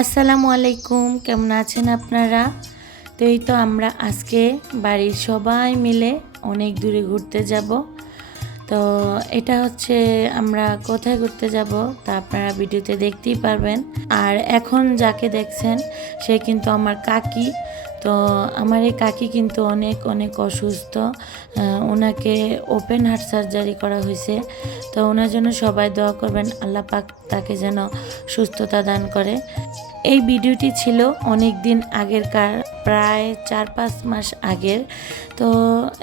আসসালামু আলাইকুম, কেমন আছেন আপনারা? তো এই তো আমরা আজকে বাড়ির সবাই মিলে অনেক দূরে ঘুরতে যাব। তো এটা হচ্ছে আমরা কোথায় ঘুরতে যাব তা আপনারা ভিডিওতে দেখতেই পারবেন। আর এখন যাকে দেখছেন সে কিন্তু আমার কাকি। তো আমার এই কাকি কিন্তু অনেক অনেক অসুস্থ। ওনাকে ওপেন হার্ট সার্জারি করা হয়েছে। তো ওনার জন্য সবাই দোয়া করবেন, আল্লাহ পাক তাকে যেন সুস্থতা দান করে। এই ভিডিওটি ছিল অনেক দিন আগেরকার, প্রায় 4-5 মাস আগের। তো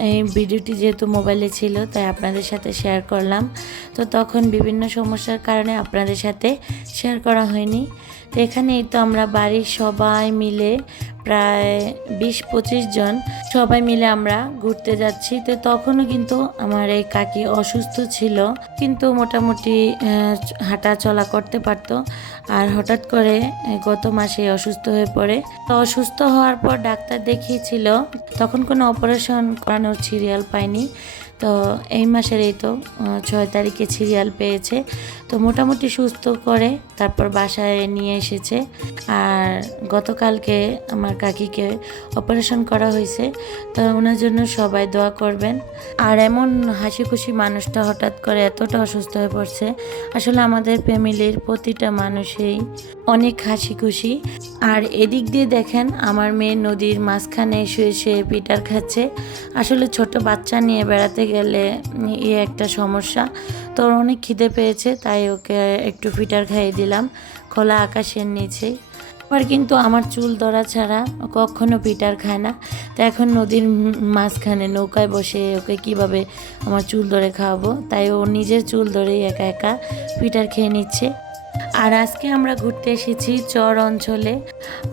এই ভিডিওটি যেহেতু মোবাইলে ছিল তাই আপনাদের সাথে শেয়ার করলাম। তো তখন বিভিন্ন সমস্যার কারণে আপনাদের সাথে শেয়ার করা হয়নি। তো এখানে এই তো আমরা বাড়ির সবাই মিলে প্রায় 20-25 জন সবাই মিলে আমরা ঘুরতে যাচ্ছি। তো তখনও কিন্তু আমার এই কাকি অসুস্থ ছিল, কিন্তু মোটামুটি হাঁটা চলা করতে পারতো। আর হঠাৎ করে গত মাসে অসুস্থ হয়ে পড়ে। তো অসুস্থ হওয়ার পর ডাক্তার দেখিয়েছিল, তখন কোনো অপারেশন করানোর সিরিয়াল পাইনি। তো এই মাসের এই তো 6 তারিখে সিরিয়াল পেয়েছে। তো মোটামুটি সুস্থ করে তারপর বাসায় নিয়ে এসেছে। আর গতকালকে আমার কাকিকে অপারেশন করা হয়েছে। তো ওনার জন্য সবাই দোয়া করবেন। আর এমন হাসি খুশি মানুষটা হঠাৎ করে এতটা অসুস্থ হয়ে পড়ছে, আসলে আমাদের ফ্যামিলির প্রতিটা মানুষই অনেক হাসি খুশি। আর এদিক দিয়ে দেখেন আমার মেয়ে নদীর মাঝখানে শুয়ে শুয়ে পিটার খাচ্ছে। আসলে ছোট বাচ্চা নিয়ে বেড়াতে গেলে একটা সমস্যা। তো ওর অনেক খিদে পেয়েছে, তাই ওকে একটু পিটার খাইয়ে দিলাম খোলা আকাশের নিচে। আবার কিন্তু আমার চুল ধরা ছাড়া কখনো পিটার খায় না। তো এখন নদীর মাঝখানে নৌকায় বসে ওকে কিভাবে আমার চুল ধরে খাওয়াবো, তাই ও নিজের চুল ধরেই একা একা পিটার খেয়ে নিচ্ছে। আর আজকে আমরা ঘুরতে এসেছি চর অঞ্চলে।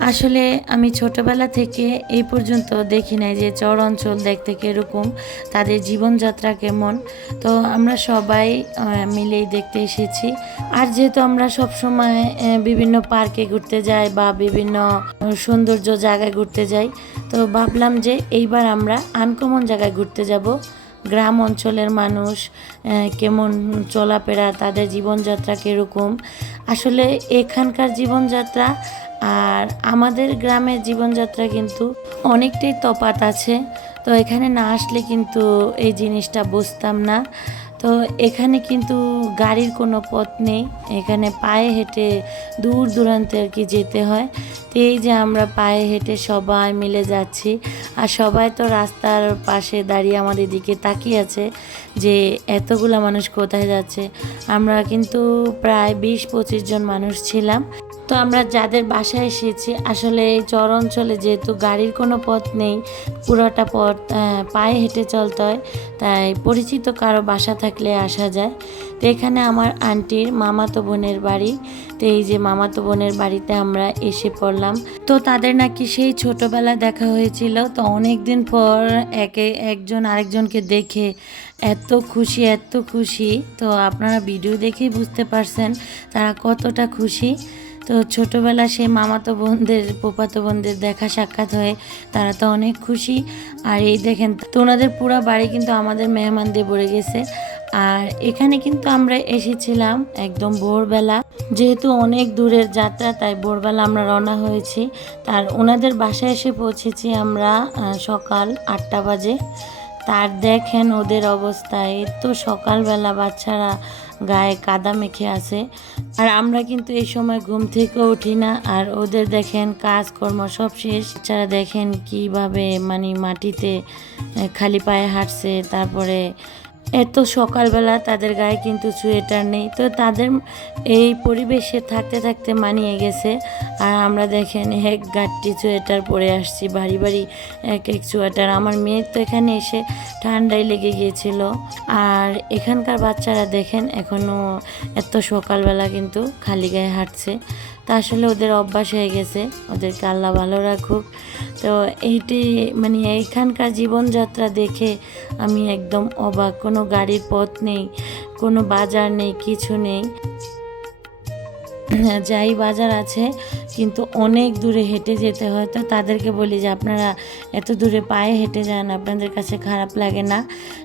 আসলে আমি ছোটবেলা থেকে এই পর্যন্ত দেখি নাই যে চর অঞ্চল দেখতে কীরকম, তাদের জীবনযাত্রা কেমন। তো আমরা সবাই মিলেই দেখতে এসেছি। আর যেহেতু আমরা সব সময় বিভিন্ন পার্কে ঘুরতে যাই বা বিভিন্ন সৌন্দর্য জায়গায় ঘুরতে যাই, তো ভাবলাম যে এইবার আমরা আনকমন জায়গায় ঘুরতে যাব। গ্রাম অঞ্চলের মানুষ কেমন চলাফেরা, তাদের জীবনযাত্রা কীরকম। আসলে এখানকার জীবনযাত্রা আর আমাদের গ্রামের জীবনযাত্রা কিন্তু অনেকটাই তফাৎ আছে। তো এখানে না আসলে কিন্তু এই জিনিসটা বুঝতাম না। তো এখানে কিন্তু গাড়ির কোনো পথ নেই, এখানে পায়ে হেঁটে দূর দূরান্তে আর কি যেতে হয়। তো এই যে আমরা পায়ে হেঁটে সবাই মিলে যাচ্ছি, আর সবাই তো রাস্তার পাশে দাঁড়িয়ে আমাদের দিকে তাকিয়ে আছে যে এতগুলা মানুষ কোথায় যাচ্ছে। আমরা কিন্তু প্রায় 20-25 জন মানুষ ছিলাম। তো আমরা যাদের বাসায় এসেছি, আসলে এই চর অঞ্চলে যেহেতু গাড়ির কোনো পথ নেই, পুরোটা পথ পায়ে হেঁটে চলতে হয়, তাই পরিচিত কারো বাসা থাকলে আসা যায়। তো এখানে আমার আন্টির মামাতো বোনের বাড়ি। তো এই যে মামাতো বোনের বাড়িতে আমরা এসে পড়লাম। তো তাদের নাকি সেই ছোটবেলায় দেখা হয়েছিল। তো অনেক দিন পর একজন আরেকজনকে দেখে এত খুশি এত খুশি। তো আপনারা ভিডিও দেখেই বুঝতে পারছেন তারা কতটা খুশি। তো ছোটোবেলা সেই মামাতো বোনদের ফুফাতো বোনদের দেখা সাক্ষাৎ হয়ে তারা তো অনেক খুশি। আর এই দেখেন, তো ওনাদের পুরো বাড়ি কিন্তু আমাদের মেহমান দিয়ে ভরে গেছে। আর এখানে কিন্তু আমরা এসেছিলাম একদম ভোরবেলা, যেহেতু অনেক দূরের যাত্রা তাই ভোরবেলা আমরা রওনা হয়েছি। তার ওনাদের বাসায় এসে পৌঁছেছি আমরা সকাল 8টা বাজে। তার দেখেন ওদের অবস্থায়, তো সকালবেলা বাচ্চারা গায়ে কাদা মেখে আছে। আর আমরা কিন্তু এই সময় ঘুম থেকে উঠি না। আর ওদের দেখেন কাজকর্ম সব শেষ, বাচ্চারা দেখেন কিভাবে মানে মাটিতে খালি পায়ে হাঁটছে। তারপরে এত সকালবেলা তাদের গায়ে কিন্তু সোয়েটার নেই। তো তাদের এই পরিবেশে থাকতে থাকতে মানিয়ে গেছে। আর আমরা দেখেন এক গাঁটটি সোয়েটার পরে আসছি, ভারী ভারী এক এক সোয়েটার। আমার মেয়ের তো এখানে এসে ঠান্ডায় লেগে গিয়েছিল। আর এখানকার বাচ্চারা দেখেন এখনও এত সকালবেলা কিন্তু খালি গায়ে হাঁটছে। তা আসলে ওদের অভ্যাস হয়ে গেছে, ওদেরকে আল্লাহ ভালো রাখুক। তো এইটি মানে এইখানকার জীবনযাত্রা দেখে আমি একদম অবাক। কোনো গাড়ির পথ নেই, কোনো বাজার নেই, কিছু নেই। যাই বাজার আছে কিন্তু অনেক দূরে হেঁটে যেতে হয়। তো তাদেরকে বলি যে আপনারা এত দূরে পায়ে হেঁটে যান, আপনাদের কাছে খারাপ লাগে না?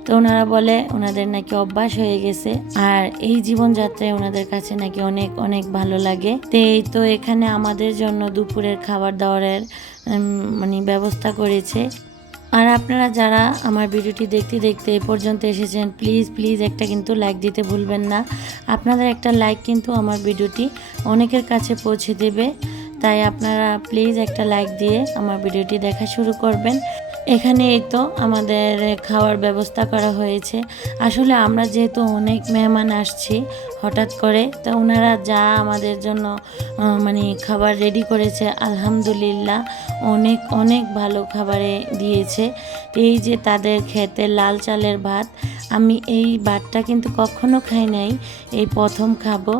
তো ওনারা বলে ওনাদের নাকি অভ্যাস হয়ে গেছে, আর এই জীবনযাত্রায় ওনাদের কাছে নাকি অনেক অনেক ভালো লাগে। তো এই তো এখানে আমাদের জন্য দুপুরের খাবার দাবারের মানে ব্যবস্থা করেছে। আর আপনারা যারা আমার ভিডিওটি দেখতে দেখতে এ পর্যন্ত এসেছেন, প্লিজ প্লিজ একটা কিন্তু লাইক দিতে ভুলবেন না। আপনাদের একটা লাইক কিন্তু আমার ভিডিওটি অনেকের কাছে পৌঁছে দেবে, তাই আপনারা প্লিজ একটা লাইক দিয়ে আমার ভিডিওটি দেখা শুরু করবেন। এখানে এই তো আমাদের খাওয়ার ব্যবস্থা করা হয়েছে। আসলে আমরা যেহেতু অনেক মেহমান আসছি হঠাৎ করে, তো ওনারা যা আমাদের জন্য মানে খাবার রেডি করেছে, আলহামদুলিল্লাহ অনেক অনেক ভালো খাবারে দিয়েছে। এই যে তাদের খেতে লাল চালের ভাত, আমি এই ভাতটা কিন্তু কখনো খাই নাই, এই প্রথম খাবো।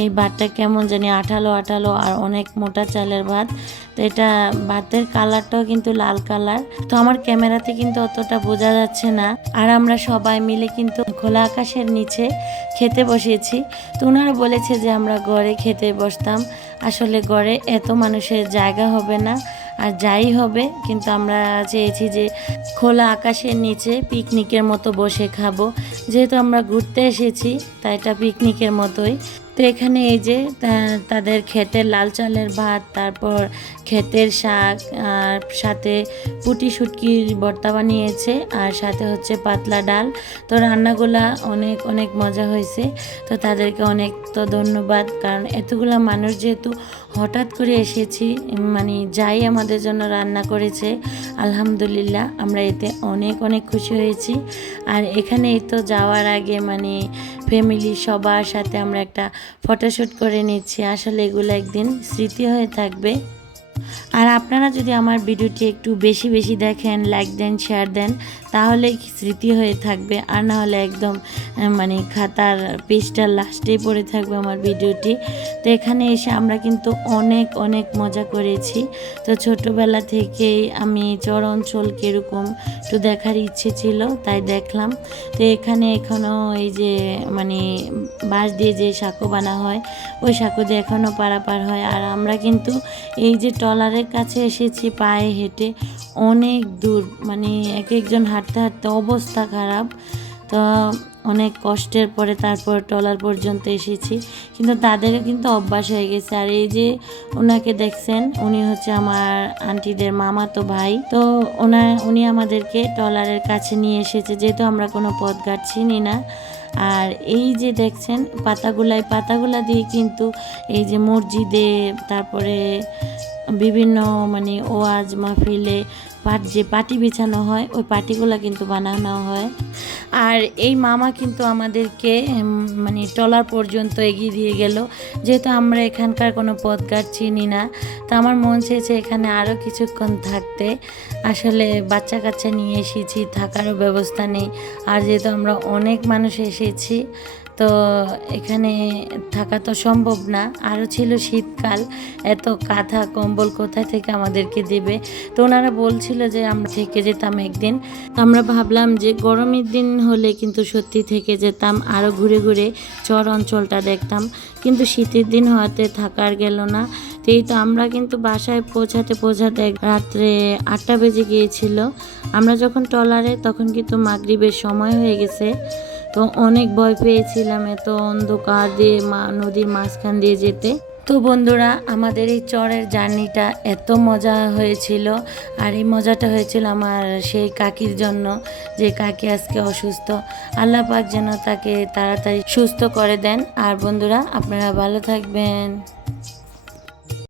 এই ভাতটা কেমন জানি আঠালো আঠালো আর অনেক মোটা চালের ভাত। তো এটা ভাতের কালারটাও কিন্তু লাল কালার, তো আমার ক্যামেরাতে কিন্তু অতটা বোঝা যাচ্ছে না। আর আমরা সবাই মিলে কিন্তু খোলা আকাশের নিচে খেতে বসেছি। তো ওনারা বলেছে যে আমরা ঘরে খেতে বসতাম, আসলে ঘরে এত মানুষের জায়গা হবে না, আর যাই হবে কিন্তু আমরা চেয়েছি যে খোলা আকাশের নিচে পিকনিকের মতো বসে খাবো। যেহেতু আমরা ঘুরতে এসেছি তাই এটা পিকনিকের মতোই। তো এখানে এই যে তাদের ক্ষেতের লাল চালের ভাত, তারপর ক্ষেতের শাক, আর সাথে পুঁটি শুটকির ভর্তা বানিয়েছে, আর সাথে হচ্ছে পাতলা ডাল। তো রান্নাগুলা অনেক অনেক মজা হয়েছে। তো তাদেরকে অনেক তো ধন্যবাদ, কারণ এতগুলা মানুষ যেহেতু হঠাৎ করে এসেছি, মানে যাই আমাদের জন্য রান্না করেছে আলহামদুলিল্লাহ আমরা এতে অনেক অনেক খুশি হয়েছি। আর এখানে এই তো যাওয়ার আগে মানে ফ্যামিলি সবার সাথে আমরা একটা ফটোশ্যুট করে নিচ্ছি। আসলে এগুলো একদিন স্মৃতি হয়ে থাকবে। আর আপনারা যদি আমার ভিডিওটি একটু বেশি বেশি দেখেন, লাইক দেন, শেয়ার দেন, তাহলে স্মৃতি হয়ে থাকবে। আর না হলে একদম মানে খাতার পেজটার লাস্টেই পড়ে থাকবে আমার ভিডিওটি। তো এখানে এসে আমরা কিন্তু অনেক অনেক মজা করেছি। তো ছোটোবেলা থেকেই আমি চর অঞ্চল কীরকম একটু দেখার ইচ্ছে ছিল, তাই দেখলাম। তো এখানে এখনও এই যে মানে বাঁশ দিয়ে যে সাঁকো বানা হয়, ওই সাঁকো দিয়ে এখনও পারাপার হয়। আর আমরা কিন্তু এই যে ট্রলারের কাছে এসেছি পায়ে হেঁটে অনেক দূর, মানে এক একজন হাঁটতে হাঁটতে অবস্থা খারাপ। তো অনেক কষ্টের পরে তারপর ট্রলার পর্যন্ত এসেছি, কিন্তু তাদেরও কিন্তু অভ্যাস হয়ে গেছে। আর এই যে ওনাকে দেখছেন, উনি হচ্ছে আমার আন্টিদের মামাতো ভাই। তো উনি আমাদেরকে ট্রলারের কাছে নিয়ে এসেছে, যেহেতু আমরা কোনো পথঘাট চিনি না। আর এই যে দেখছেন পাতাগুলা দিয়ে কিন্তু এই যে মসজিদে, তারপরে বিভিন্ন মানে ওয়াজ মাহফিলে যে পাটি বিছানো হয়, ওই পাটিগুলো কিন্তু বানানো হয়। আর এই মামা কিন্তু আমাদেরকে মানে ট্রলার পর্যন্ত এগিয়ে দিয়ে গেল, যেহেতু আমরা এখানকার কোনো পথঘাট চিনি না। তো আমার মন চেয়েছে এখানে আরও কিছুক্ষণ থাকতে। আসলে বাচ্চা কাচ্চা নিয়ে এসেছি, থাকারও ব্যবস্থা নেই। আর যেহেতু আমরা অনেক মানুষ এসেছি, তো এখানে থাকা তো সম্ভব না। আরও ছিল শীতকাল, এত কাঁথা কম্বল কোথায় থেকে আমাদেরকে দেবে। তো ওনারা বলছিল যে আমরা থেকে যেতাম একদিন। তো আমরা ভাবলাম যে গরমের দিন হলে কিন্তু সত্যি থেকে যেতাম, আরও ঘুরে ঘুরে চর অঞ্চলটা দেখতাম। কিন্তু শীতের দিন হওয়াতে থাকার গেল না। তো এই তো আমরা কিন্তু বাসায় পৌঁছাতে রাত্রে 8টা বেজে গিয়েছিল। আমরা যখন ট্রলারে, তখন কিন্তু মাগরিবের সময় হয়ে গেছে। তো অনেক ভয় পেয়েছিলাম এত অন্ধকার দিয়ে নদীর মাঝখান দিয়ে যেতে। তো বন্ধুরা, আমাদের এই চরের জার্নিটা এত মজা হয়েছিল। আর এই মজাটা হয়েছিল আমার সেই কাকির জন্য, যে কাকি আজকে অসুস্থ। আল্লাহ পাক যেন তাকে তাড়াতাড়ি সুস্থ করে দেন। আর বন্ধুরা, আপনারা ভালো থাকবেন।